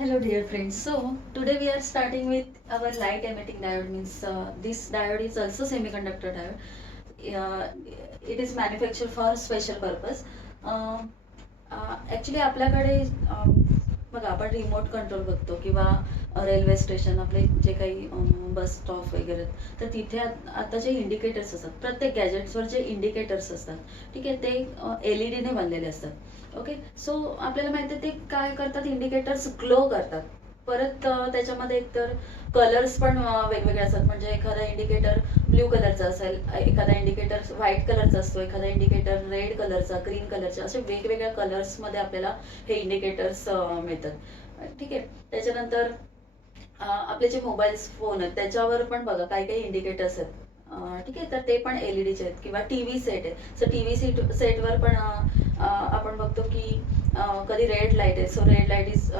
Hello dear friends. So today we are starting with our light emitting diode, means this diode is also semiconductor diode. It is manufactured for special purpose. Actually आपल्याकडे बघा आपण remote control बघतो किंवा railway station आपले जे काही bus stop वगैरे, तर तिथे आता जे इंडिकेटर्स असतात प्रत्येक गॅजेट्सवर जे इंडिकेटर्स असतात, ठीक आहे, ते LED ने बनलेले असतात. ओके, सो आपल्याला माहिती आहे ते काय करतात, इंडिकेटर्स ग्लो करतात. परत त्याच्यामध्ये एकतर कलर्स पण वेगवेगळे असतात. म्हणजे एखादा इंडिकेटर ब्ल्यू कलरचा असेल, एखादा इंडिकेटर व्हाईट कलरचा असतो, एखादा इंडिकेटर रेड कलरचा, ग्रीन कलरचा, असे वेगवेगळ्या कलर्समध्ये आपल्याला हे इंडिकेटर्स मिळतात. ठीक आहे. त्याच्यानंतर आपले जे मोबाईल फोन आहेत त्याच्यावर पण बघा काही काही इंडिकेटर्स आहेत. ठीक आहे, तर ते पण एलईडीचे आहेत. किंवा टीव्ही सेट आहे, सो टीव्ही सेटवर पण आपण बघतो की कधी रेड लाईट आहे, so red light is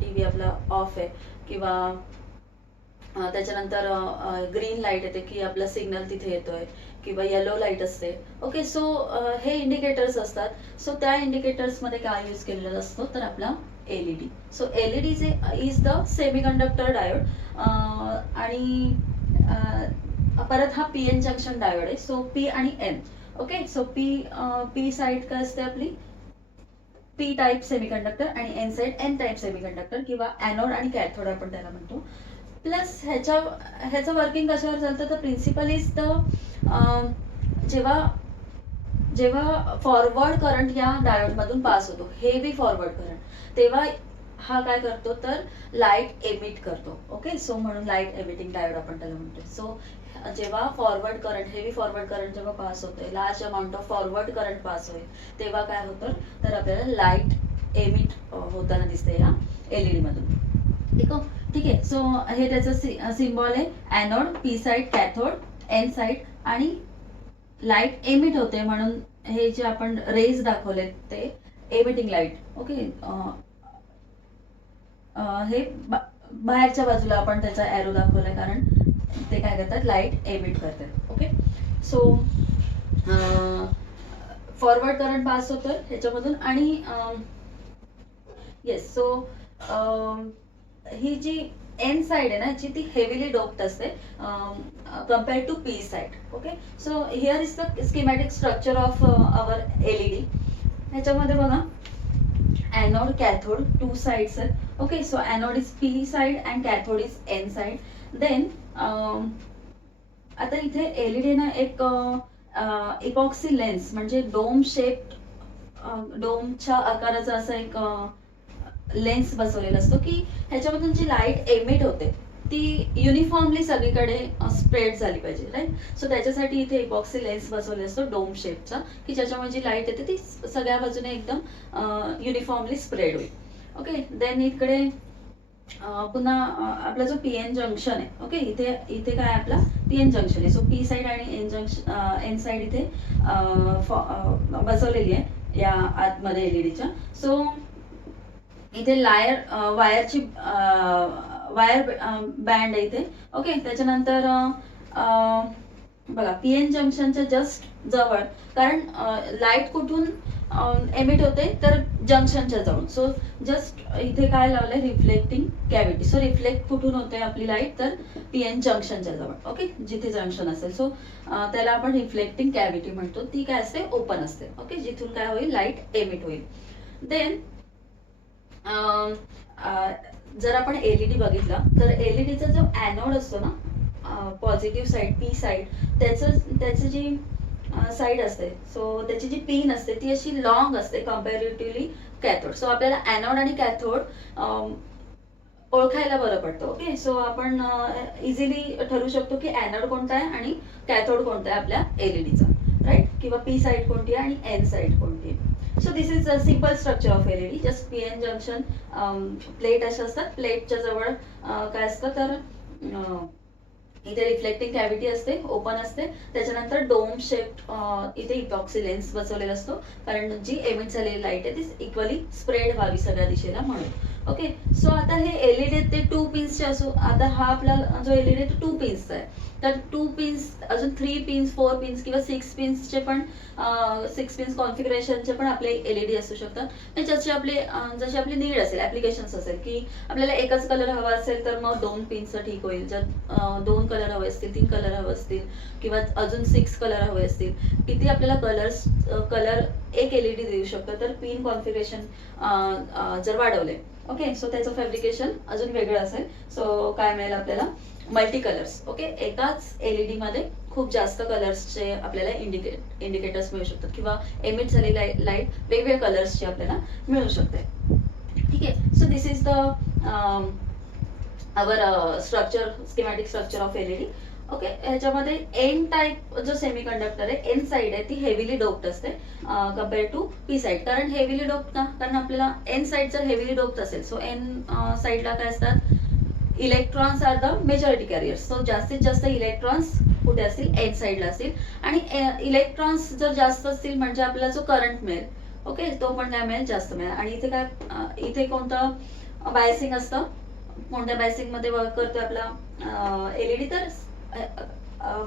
TV आपला ऑफ आहे. किंवा त्याच्यानंतर ग्रीन लाईट येते की आपला सिग्नल तिथे येतोय. किंवा येलो लाईट असते. ओके, सो हे इंडिकेटर्स असतात. सो त्या इंडिकेटर्स मध्ये काय यूज केलेला असतो, तर आपला LED. So LED is the semiconductor diode. आणि परत हा पीएन जंक्शन डायोड आहे. सो पी आणि N. Okay, so P side काय असते आपली, पी टाईप सेमीकंडक्टर, आणि N side N type semiconductor किंवा एनोड आणि कॅथोड आपण त्याला म्हणतो. प्लस ह्याचं वर्किंग कशावर चालतं, तर प्रिन्सिपल इज द जेव्हा जेव्हा फॉरवर्ड करंट या डायोड मधून पास होतो, हेवी फॉरवर्ड करंट, तेव्हा हा काय करतो, तर लाईट एमिट करतो. ओके, सो म्हणून लाईट एमिटिंग डायोड आपण त्याला म्हणतो. सो जेव्हा forward current, heavy forward current जेव्हा पास होतोय, large amount of forward current pass होईल, तेव्हा काय होतं, तर आपल्याला लाईट एमिट होताना दिसते या एलईडी मधून. ठीक आहे. सो हे त्याचं सिम्बॉल आहे. Anode, P side cathode, N side, आणि लाईट एमिट होते म्हणून हे जे आपण रेज दाखवले ते एमिटिंग लाईट. ओके, हे बाहेरच्या बाजूला आपण त्याचा एरो दाखवलाय, कारण ते काय करतात, लाईट एमिट करतात. Okay, so forward current pass होतोय ह्याच्यामधून. आणि येस, सो ही जी एन साइड आहे ना, याची ती हेवीली डोप्ड असते compared to P side. Okay, so here is the schematic structure of our LED. ह्याच्यामध्ये बघा, एनोड कॅथोड टू साइड्स आहेत. Okay, so anode is P side and cathode is N side. Then आता इथे LED ना एक epoxy lens, म्हणजे dome shape, डोमच्या आकाराचा असा एक लेन्स बसवलेला असतो की ह्याच्यामधून जी लाईट एमिट होते ती युनिफॉर्मली सगळीकडे स्प्रेड झाली पाहिजे, राईट. सो त्याच्यासाठी इथे इपॉक्सी लेन्स बसवलेला असतो डोम शेपचा, की ज्याच्यामुळे जी लाईट येते ती सगळ्या बाजूने एकदम युनिफॉर्मली स्प्रेड होईल. ओके, देन इकडे पुन्हा आपला जो पीएन जंक्शन आहे. ओके, इथे इथे काय आपला पीएन जंक्शन आहे. सो पी साईड आणि एन साईड इथे बसवलेली आहे या आतमध्ये एलईडीच्या. सो इथे वायरची वायर बँड आहे इथे. ओके, त्याच्यानंतर बघा पीएन जंक्शनच्या जस्ट जवळ, कारण लाईट कुठून एमिट होते, तर जंक्शनच्या जवळ. सो जस्ट इथे काय लावलंय, रिफ्लेक्टिंग कॅव्हिटी. सो रिफ्लेक्ट कुठून होते आपली लाईट, तर पीएन जंक्शनच्या जवळ. ओके, जिथे जंक्शन असेल, सो त्याला आपण रिफ्लेक्टिंग कॅव्हिटी म्हणतो. ती काय असते, ओपन असते. ओके, जिथून काय होईल, लाईट एमिट होईल. देन जर आपण एलईडी बघितला, तर एलईडीचा जो एनोड असतो ना, पॉझिटिव्ह साईड, पी साईड, त्याचं जी साईड असते, सो त्याची जी पिन असते ती अशी लॉंग असते कम्पॅरेटिव्हली कॅथोड. सो आपल्याला एनोड आणि कॅथोड ओळखायला बरं पडतं. ओके, सो आपण इझिली ठरवू शकतो की एनोड कोणता आहे आणि कॅथोड कोणता आहे आपल्या एलईडीचा, राईट. किंवा पी साईड कोणती आहे आणि एन साईड कोणती आहे. So this is a simple structure of LED. Just PN junction, plate अशा असतात. प्लेटच्या जवळ काय असतं, तर इथे रिफ्लेक्टिंग कॅव्हिटी असते, ओपन असते. त्याच्यानंतर डोम शेप इथे इपॉक्सी लेन्स बसवलेला असतो, कारण जी एमिट झालेली लाईट आहे ती इक्वली स्प्रेड व्हावी सगळ्या दिशेला म्हणून. ओके, सो आता हे एलईडी ते 2 पिन्सचे असो. आता हा आपला जो एलईडी आहे तो 2 पिन्सचा आहे, तर 2 पिन्स, अजून 3 पिन्स, 4 पिन्स किंवा 6 पिन्सचे पण 6 पिन्स कॉन्फिगरेशनचे पण आपले एलईडी असू शकतात. जशी जशी आपली नीड असेल, ऍप्लिकेशन्स असेल की आपल्याला एकच कलर हवा असेल तर मग 2 पिनचं ठीक होईल. जर 2 कलर हवे असतील, 3 कलर हवे असतील किंवा अजून 6 कलर हवे असतील, किती आपल्याला कलर एक एलईडी देऊ शकतो, तर पिन कॉन्फिगरेशन जर वाढवले, ओके, सो त्याचं फॅब्रिकेशन अजून वेगळं असेल. सो काय मिळेल आपल्याला, मल्टी कलर्स. ओके, एकाच एलईडी मध्ये खूप जास्त कलर्सचे आपल्याला इंडिकेटर्स मिळू शकतात किंवा एमिट झालेली लाईट वेगवेगळ्या कलर्सची आपल्याला मिळू शकते. ठीक आहे, so this is the our structure, schematic structure of LED. Okay, ह्याच्यामध्ये एन टाइप जो सेमीकंडक्टर आहे, एन साइड आहे ती हेवीली डोप्ड असते कम्पेअर टू पी साइड. कारण हेवीली डोप्ड का, कारण आपल्याला एन साइड जर हेवीली डोप्ड असेल, सो एन साइडला काय असतात, electrons are the majority carriers. So जास्तीत जास्त इलेक्ट्रॉन्स कुठे असतील, एन साइडला असतील. आणि इलेक्ट्रॉन्स जर जास्त असतील म्हणजे आपल्याला जो करंट मिळेल, ओके, तो पण काय मिळेल, जास्त मिळेल. आणि इथे काय, इथे कोणतं बायसिंग असतं, कोणत्या बायसिंग मध्ये वर्क करतोय आपला एलईडी, तर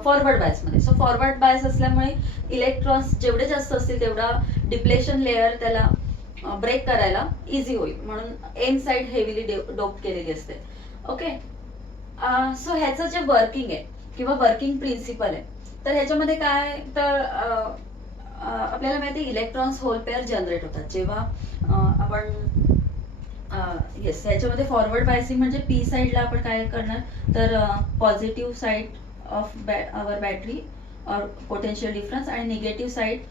फॉरवर्ड बायस मध्ये. सो फॉरवर्ड बायस असल्यामुळे इलेक्ट्रॉन्स जेवढे जास्त असतील तेवढा डिप्लेशन लेअर त्याला ब्रेक करायला इझी होईल, म्हणून एन साइड हेवीली डोप केलेली असते. ओके, सो ह्याचं जे वर्किंग आहे किंवा वर्किंग प्रिन्सिपल आहे, तर ह्याच्यामध्ये काय, तर आपल्याला माहिती इलेक्ट्रॉन्स होल पेअर जनरेट होतात जेव्हा आपण येस, ह्याच्यामध्ये फॉरवर्ड बायसिंग म्हणजे पी साइडला आपण काय करणार, तर positive side of our battery or potential difference आणि निगेटिव्ह साइड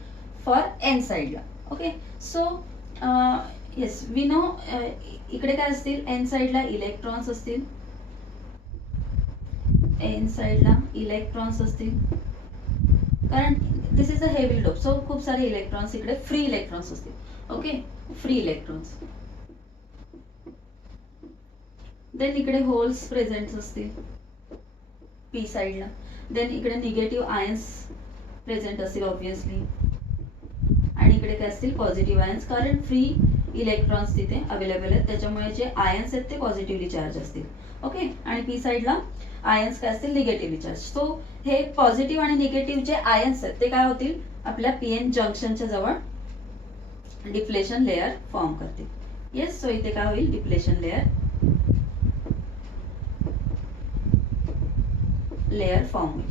फॉर एन साइडला. Okay, so yes, we know इकडे काय असतील, एन साइडला इलेक्ट्रॉन्स असतील, एन साइडला इलेक्ट्रॉन्स असतील, कारण this is a heavy dope. So खूप सारे इलेक्ट्रॉन्स इकडे फ्री इलेक्ट्रॉन्स असतील. Okay, free electrons. देन इकडे होल्स प्रेझेंट असतील पी साइडला. देन इकडे निगेटिव्ह आयन्स प्रेझेंट असतील ऑब्विसली, आणि इकडे काय असतील, पॉझिटिव्ह आयन्स, कारण फ्री इलेक्ट्रॉन्स तिथे अवेलेबल आहेत, त्याच्यामुळे जे आयन्स आहेत ते पॉझिटिव्हली चार्ज असतील. ओके, आणि पी साइडला आयन्स काय असतील, निगेटिव्हली चार्ज. सो हे पॉझिटिव्ह आणि निगेटिव्ह जे आयन्स आहेत ते काय होतील, आपल्या पीएन जंक्शनच्या जवळ डिप्लेशन लेअर फॉर्म करतील. येस, सो इथे काय होईल, डिप्लेशन लेअर फॉर्म होईल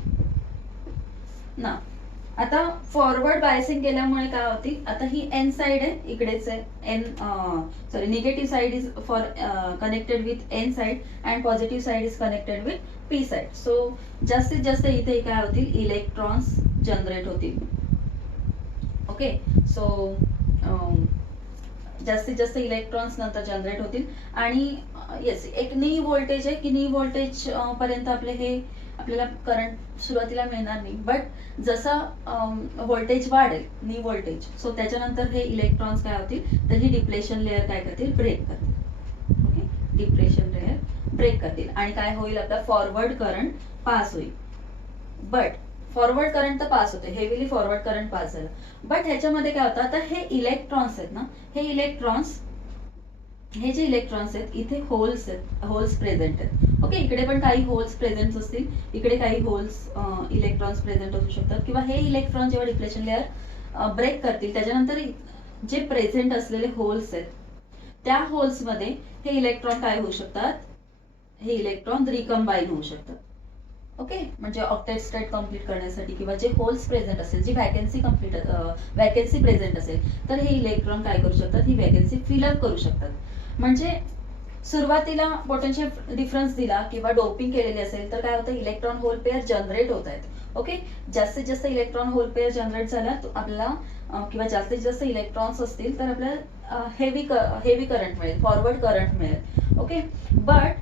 ना. आता फॉरवर्ड बायसिंग केल्यामुळे काय होती, आता ही एन साइड आहे, इकडेच आहे N, sorry, negative side is for connected with N side and positive side is connected with P side. So जास्तीत जास्त इथे काय होतील, इलेक्ट्रॉन्स जनरेट होतील. ओके, सो जास्तीत जास्त इलेक्ट्रॉन्स नंतर जनरेट होतील. आणि येस, एक नी व्होल्टेज आहे की नी व्होल्टेज पर्यंत आपले हे आपल्याला करंट सुरुवातीला मिळणार नाही, बट जसं व्होल्टेज वाढेल, नी व्होल्टेज, सो त्याच्यानंतर हे इलेक्ट्रॉन्स काय होतील, तर ही डिप्लेशन लेअर काय करतील, ब्रेक करतील. ओके, डिप्लेशन लेअर ब्रेक करतील आणि काय होईल, आपला फॉरवर्ड करंट पास होईल. बट फॉरवर्ड करंट तर पास होते, हेवीली फॉरवर्ड करंट पास झालं, बट ह्याच्यामध्ये काय होतं, आता हे इलेक्ट्रॉन्स आहेत ना, हे जे इलेक्ट्रॉन्स आहेत, इथे होल्स आहेत, होल्स प्रेझेंट आहेत. ओके, इकडे पण काही होल्स प्रेझेंट असतील, इकडे काही होल्स इलेक्ट्रॉन्स प्रेझेंट असू शकतात, किंवा हे इलेक्ट्रॉन जेव्हा डिप्लेशन लेअर ब्रेक करतील त्याच्यानंतर जे प्रेझेंट असलेले होल्स आहेत त्या होल्स मध्ये हे इलेक्ट्रॉन काय होऊ शकतात, हे इलेक्ट्रॉन रिकंबाईन होऊ शकतात. ओके, म्हणजे ऑक्टेट स्टेट कंप्लीट करण्यासाठी, किंवा जे होल्स प्रेझेंट असेल, जी वॅकन्सी प्रेझेंट असेल, तर हे इलेक्ट्रॉन काय करू शकतात, ही वॅकन्सी फिलअप करू शकतात. म्हणजे सुरुवातीला पोटेन्शियल डिफरन्स दिला किंवा डोपिंग केलेली असेल तर काय होतं, इलेक्ट्रॉन होल पेअर जनरेट होत आहेत. ओके, जास्तीत जास्त इलेक्ट्रॉन होल पेअर जनरेट झाला आपल्याला, किंवा जास्तीत जास्त इलेक्ट्रॉन्स असतील तर आपल्याला हेवी करंट मिळेल, फॉरवर्ड करंट मिळेल. ओके, बट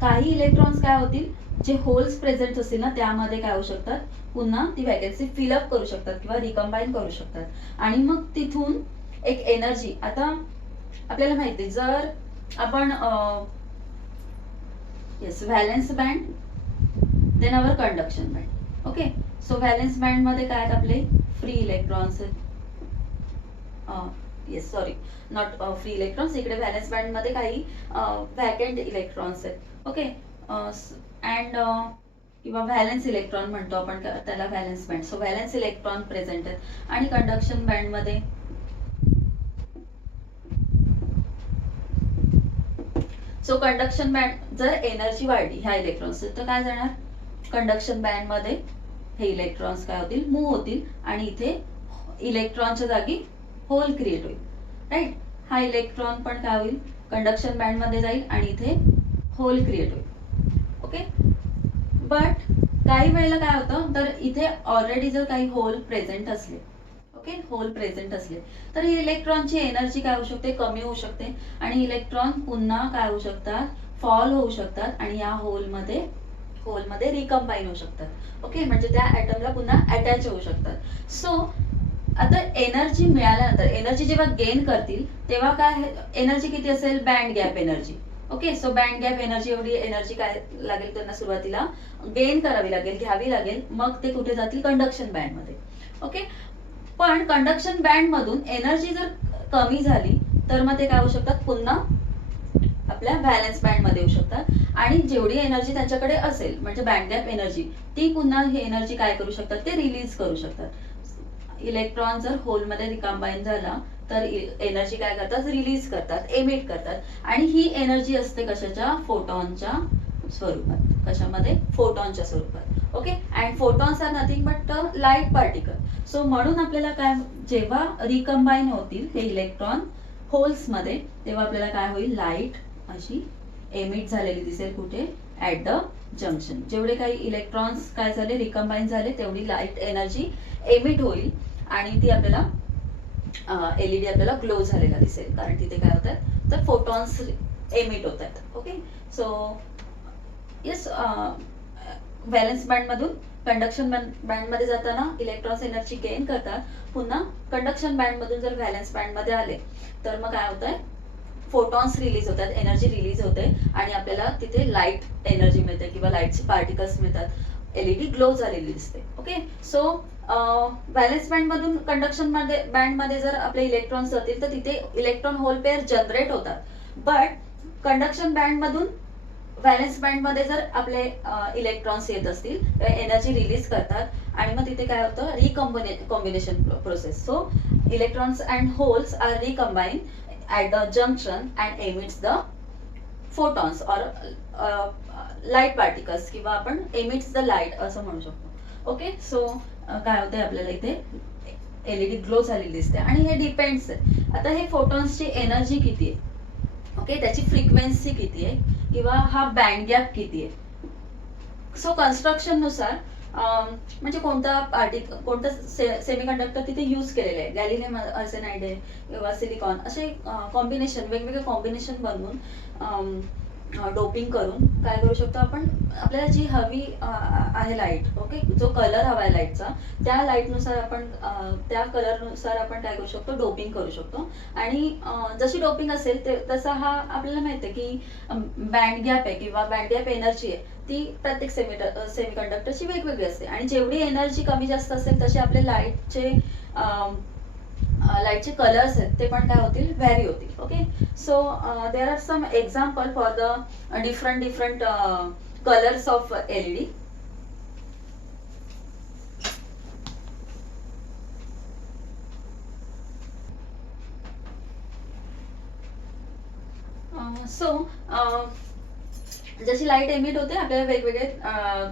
काही इलेक्ट्रॉन्स काय होतील, जे होल्स प्रेझेंट असतील ना त्यामध्ये काय होऊ शकतात, पुन्हा ती वॅकन्सी फिलअप करू शकतात किंवा रिकंबाईन करू शकतात. आणि मग तिथून एक एनर्जी, आता आपल्याला माहिती, जर आपण yes, valence band, then our conduction band. Okay, so valence band मध्ये काय आहेत, आपले फ्री इलेक्ट्रॉन्स आहेत, yes, sorry, not free electrons, इकडे व्हॅलेन्स बँड मध्ये काही व्हॅकंट इलेक्ट्रॉन्स आहेत. ओके, अँड किंवा व्हॅलेन्स इलेक्ट्रॉन म्हणतो आपण त्याला, valence band. So valence electron present आहेत. आणि कंडक्शन बँड मध्ये सो कंडक्शन बँड जर एनर्जी वाढली ह्या इलेक्ट्रॉन्सची तर काय जाणार, कंडक्शन बँड मध्ये हे इलेक्ट्रॉन्स काय होतील, मूव्ह होतील आणि इथे इलेक्ट्रॉनच्या जागी होल क्रिएट होईल. राईट. हा इलेक्ट्रॉन पण काय होईल, कंडक्शन बँड मध्ये जाईल आणि इथे होल क्रिएट होईल. ओके. बट काही वेळेला काय होतं, तर इथे ऑलरेडी जर काही होल प्रेझेंट असले, ओके, होल प्रेझेंट असले तर इलेक्ट्रॉनची एनर्जी काय होऊ शकते, कमी होऊ शकते आणि इलेक्ट्रॉन पुन्हा काय होऊ शकतात, फॉल होऊ शकतात आणि या होलमध्ये रिकम्बाईन होऊ शकतात. ओके, म्हणजे त्या ऍटमला पुन्हा अटॅच होऊ शकतात. सो आता एनर्जी मिळाल्यानंतर, एनर्जी जेव्हा गेन करतील तेव्हा काय एनर्जी किती असेल, band gap energy. Okay. So band gap energy, एवढी एनर्जी काय लागेल त्यांना सुरुवातीला गेन करावी लागेल, घ्यावी लागेल. मग ते कुठे जातील, कंडक्शन बँड मध्ये. ओके. पण कंडक्शन बँड मधून एनर्जी जर कमी झाली तर मग ते काय होऊ शकतात, पुन्हा आपल्या व्हॅलेन्स बँड मध्ये येऊ शकतात आणि जेवढी एनर्जी त्यांच्याकडे असेल म्हणजे बँड गॅप एनर्जी, ती पुन्हा ही एनर्जी काय करू शकतात, ते रिलीज करू शकतात. इलेक्ट्रॉन जर होलमध्ये रिकम्बाईन झाला तर एनर्जी काय करतात, रिलीज करतात, एमिट करतात आणि ही एनर्जी असते कशाच्या, फोटॉनच्या स्वरूपात. कशामध्ये, फोटॉनच्या स्वरूपात. Okay. And photons are nothing but light particle. So म्हणून आपल्याला काय, जेव्हा रिकम्बाईन होतील हे इलेक्ट्रॉन होल्स मध्ये तेव्हा आपल्याला काय होईल, लाईट अशी एमिट झालेली दिसेल. कुठे, ऍट द जंक्शन. जेवढे काही इलेक्ट्रॉन्स काय झाले, रिकम्बाईन झाले, तेवढी लाईट एनर्जी एमिट होईल आणि ती आपल्याला एलईडी आपल्याला ग्लो झालेला दिसेल. कारण तिथे काय होतात, तर फोटॉन्स एमिट होत आहेत. Okay. So yes, valence band मधून कंडक्शन बँड मध्ये जाताना इलेक्ट्रॉन्स एनर्जी गेन करतात. पुन्हा कंडक्शन बँड मधून जर व्हॅलेन्स बँड मध्ये आले तर मग काय होतंय, फोटॉन्स रिलीज होतात, एनर्जी रिलीज होते आणि आपल्याला तिथे लाईट एनर्जी मिळते किंवा लाईटचे पार्टिकल्स मिळतात. एलईडी ग्लो झालेली दिसते. ओके. सो व्हॅलेन्स बँड मधून कंडक्शन बँड मध्ये जर आपले इलेक्ट्रॉन्स जातील तर तिथे इलेक्ट्रॉन होल पेअर जनरेट होतात. बट कंडक्शन बँड मधून व्हॅलेन्स बँड मध्ये जर आपले इलेक्ट्रॉन्स येत असतील तर एनर्जी रिलीज करतात आणि मग तिथे काय होतं, recombination process. So electrons and holes are recombine at the junction and emits the photons or light particles किंवा आपण emits the light असं म्हणू शकतो. ओके. सो काय होतंय, आपल्याला इथे एलईडी ग्लो झालेली दिसते आणि हे डिपेंड्स आहे. आता हे फोटॉन्सची एनर्जी किती आहे, ओके, त्याची फ्रिक्वेन्सी किती आहे किंवा हा बँड गॅप किती आहे. सो कन्स्ट्रक्शन नुसार म्हणजे कोणता सेमीकंडक्टर तिथे यूज केलेले आहे, गॅलियम आर्सेनाइड आहे किंवा सिलिकॉन, असे कॉम्बिनेशन, वेगवेगळे कॉम्बिनेशन बनवून डोपिंग करून काय करू शकतो आपण, आपल्याला जी हवी आहे लाईट, ओके, जो कलर हवा आहे लाईटचा, त्या लाईटनुसार आपण त्या कलरनुसार आपण काय करू शकतो, डोपिंग करू शकतो. आणि जशी डोपिंग असेल तसा हा आपल्याला माहिती आहे की बँड गॅप आहे किंवा बँड गॅप एनर्जी आहे ती प्रत्येक सेमीकंडक्टरची वेगवेगळी असते आणि जेवढी एनर्जी कमी जास्त असेल तसे आपले लाईटचे कलर्स आहेत ते पण काय होतील, व्हॅरी होतील. Okay. So there are some example for the different colours of LED. So जशी लाईट एमिट होते आपल्याला वेगवेगळे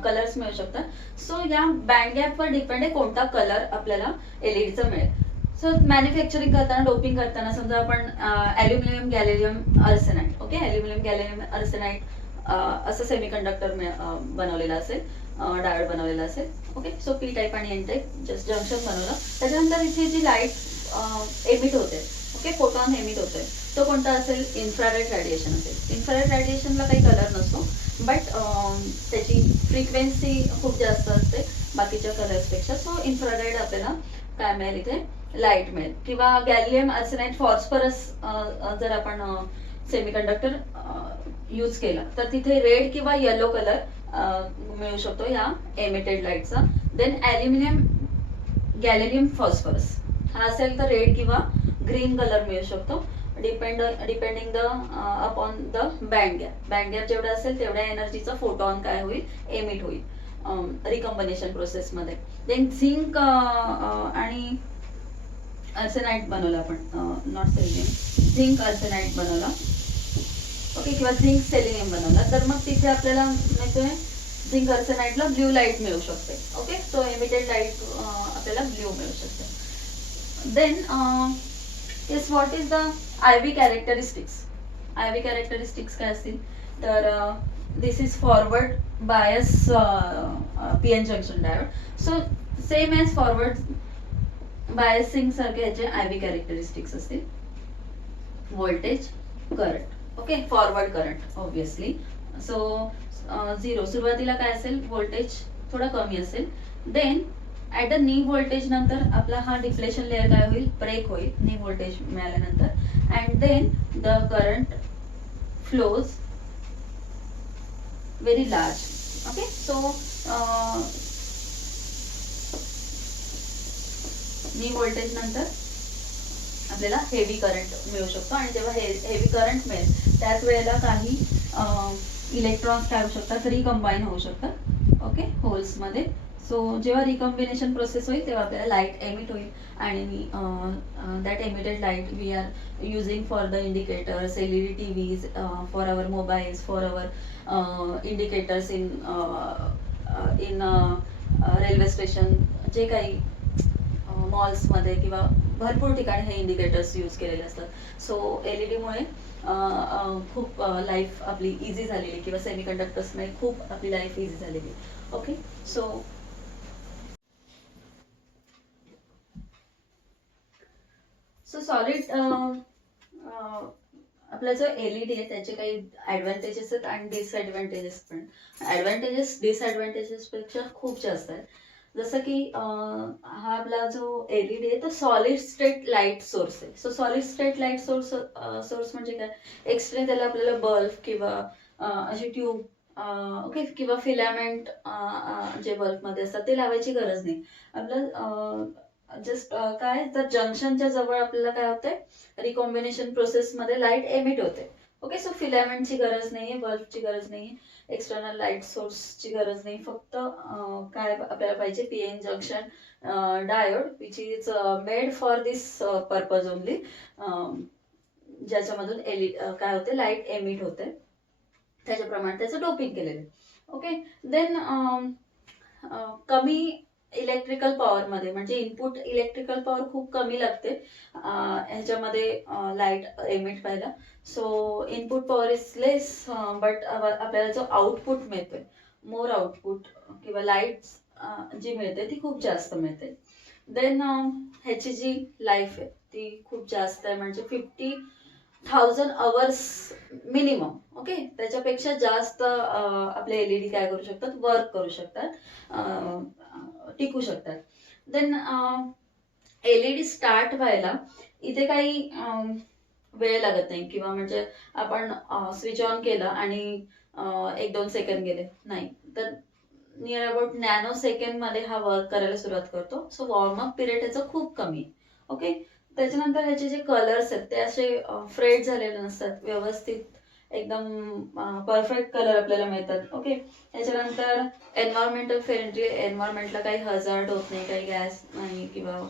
कलर्स मिळू शकतात. सो या बँड गॅपवर डिपेंड आहे कोणता कलर आपल्याला एलईडीचा मिळेल. सो मॅन्युफॅक्चरिंग करताना, डोपिंग करताना समजा आपण aluminium gallium arsenide, okay, aluminium gallium arsenide असं सेमीकंडक्टर बनवलेलं असेल, डायोड बनवलेला असेल. ओके. सो पी टाईप आणि एन टाईप जस्ट जंक्शन बनवलं. त्याच्यानंतर इथे जी लाईट एमिट होते, ओके, फोटॉन एमिट होतोय, तो कोणता असेल, इन्फ्रारेड रेडिएशन असेल. इन्फ्रारेड रेडिएशनला काही कलर नसतो बट त्याची फ्रिक्वेन्सी खूप जास्त असते बाकीच्या कलर्सपेक्षा. सो इन्फ्रारेड आपल्याला काय मिळेल, इथे लाईट मिळेल. किंवा गॅलियम आर्सेनाइड फॉस्फरस जर आपण सेमीकंडक्टर यूज केला तर तिथे रेड किंवा येलो कलर मिळू शकतो या एमिटेड लाईटचा. देन अल्युमिनियम गॅलियम फॉस्फरस हा असेल तर रेड किंवा ग्रीन कलर मिळू शकतो, depending the upon the band gap. Band gap जेवढा असेल तेवढ्या एनर्जीचा फोटॉन काय होईल, एमिट होईल. रिकॉम्बिनेशन प्रोसेसमध्ये. देन झिंक आणि आर्सेनाइड बनवलं आपण, नॉट सेलेनियम, झिंक आर्सेनाइड बनवला, ओके, किंवा झिंक सेलेनियम बनवला, तर मग तिथे आपल्याला मिळतोय झिंक आर्सेनाइडला ब्ल्यू लाईट मिळू शकते. ओके, सो एमिटेड लाईट आपल्याला ब्ल्यू मिळू शकते. Then yes, what is the I V characteristics. I V characteristics काय असतील तर this is forward bias P N junction diode. So same as forward biasing सारखे ह्याचे आय व्ही कॅरेक्टरिस्टिक्स असतील. Voltage, current, okay, forward current obviously. So 0 सुरुवातीला काय असेल, voltage थोडा कमी असेल. Then at the knee voltage नंतर आपला हा डिप्लेशन लेअर काय होईल, ब्रेक होईल नी व्होल्टेज मिळाल्यानंतर. And then the current flows very large. Okay, so knee voltage नंतर आपल्याला हेवी करंट मिळू शकतो. आणि जेव्हा हेवी करंट मिळेल त्याच वेळेला काही इलेक्ट्रॉन्स काय होऊ शकतात, रिकंबाईन होऊ शकतात, ओके, होल्समध्ये. सो जेव्हा रिकॉम्बिनेशन प्रोसेस होईल तेव्हा आपल्याला लाईट एमिट होईल. आणि that emitted light we are using for the indicators, LED TVs, for our mobiles, for our indicators in railway station, जे काही मॉल्समध्ये किंवा भरपूर ठिकाणी हे इंडिकेटर्स यूज केलेले असतात. सो LED मुळे खूप लाईफ आपली इझी झालेली, किंवा सेमीकंडक्टर्समुळे खूप आपली लाईफ इझी झालेली. ओके, सो सॉलिड आपला जो LED आहे त्याचे काही ऍडव्हान्टेजेस आहेत आणि डिसएडव्हान्टेजेस पण. ऍडव्हान्टेजेस डिसएडव्हान्टेजेस पेक्षा खूप जास्त आहेत. जसं की हा आपला जो LED आहे तो सॉलिड स्टेट लाईट सोर्स आहे. So solid state light source म्हणजे काय, एक्स्ट्रा त्याला आपल्याला बल्ब किंवा अशी ट्यूब, ओके, किंवा फिलामेंट जे बल्बमध्ये असतात ते लावायची गरज नाही. आपलं जस्ट काय तर जंक्शनच्या जवळ आपल्याला काय होतंय, रिकॉम्बिनेशन प्रोसेसमध्ये लाईट एमिट होते. ओके, सो फिलामेंटची गरज नाहीये, बल्बची गरज नाहीये, एक्सटर्नल लाईट सोर्सची गरज नाही. फक्त काय आपल्याला पाहिजे, PN junction diode which is made for this purpose only, ज्याच्यामधून काय होते, लाईट एमिट होते, त्याच्याप्रमाणे त्याचं डोपिंग केलेलं आहे. ओके, देन कमी इलेक्ट्रिकल पॉवर मध्ये, म्हणजे इनपुट इलेक्ट्रिकल पॉवर खूप कमी लागते ह्याच्यामध्ये लाईट एमिट व्हायला. So input power is less, but आपल्याला जो आउटपुट मिळतोय, मोर आउटपुट किंवा लाईट जी मिळते ती खूप जास्त मिळते. देन ह्याची जी लाईफ आहे ती खूप जास्त आहे, म्हणजे 50,000 अवर्स मिनिमम. ओके, त्याच्यापेक्षा जास्त आपले LED काय करू शकतात, वर्क करू शकतात, टिकू शकतात. देन LED स्टार्ट व्हायला इथे काही वेळ लागत नाही, किंवा म्हणजे आपण स्विच ऑन केलं आणि 1-2 सेकंद गेले नाही, तर नियर अबाउट नॅनो सेकंड मध्ये हा वर्क करायला सुरुवात करतो. सो वॉर्मअप पिरियड त्याचा खूप कमी आहे. ओके, त्याच्यानंतर ह्याचे जे कलर्स आहेत ते असे फ्रेड झालेले नसतात, व्यवस्थित एकदम परफेक्ट कलर आपल्याला मिळतात. ओके, त्याच्यानंतर एन्व्हायरमेंटल फ्रेंडली, एन्व्हायरमेंटला काही हजार्ड होत नाही, काही गॅस नाही किंवा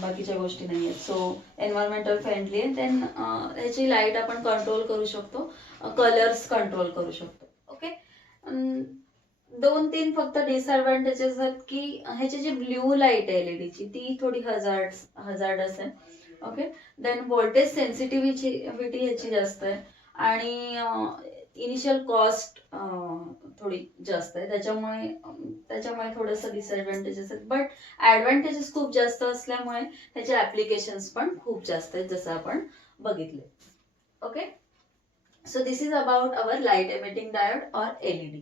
बाकीच्या गोष्टी नाही आहेत. सो एन्व्हायरमेंटल फ्रेंडली आहे. देन ह्याची लाईट आपण कंट्रोल करू शकतो, कलर्स कंट्रोल करू शकतो. ओके, 2-3 फक्त डिसएडव्हान्टेजेस आहेत की ह्याची जी ब्ल्यू लाईट आहे LEDची ती थोडी हजार्ड असेल. ओके, देन व्होल्टेज सेन्सिटिव्हिटी ह्याची जास्त आहे, आणि इनिशियल कॉस्ट थोडी जास्त आहे, त्याच्यामुळे थोडंसं डिसएडव्हान्टेजेस आहेत. बट ऍडव्हान्टेजेस खूप जास्त असल्यामुळे त्याचे ऍप्लिकेशन्स पण खूप जास्त आहेत, जसं आपण बघितले. Okay, so this is about our light emitting diode और LED.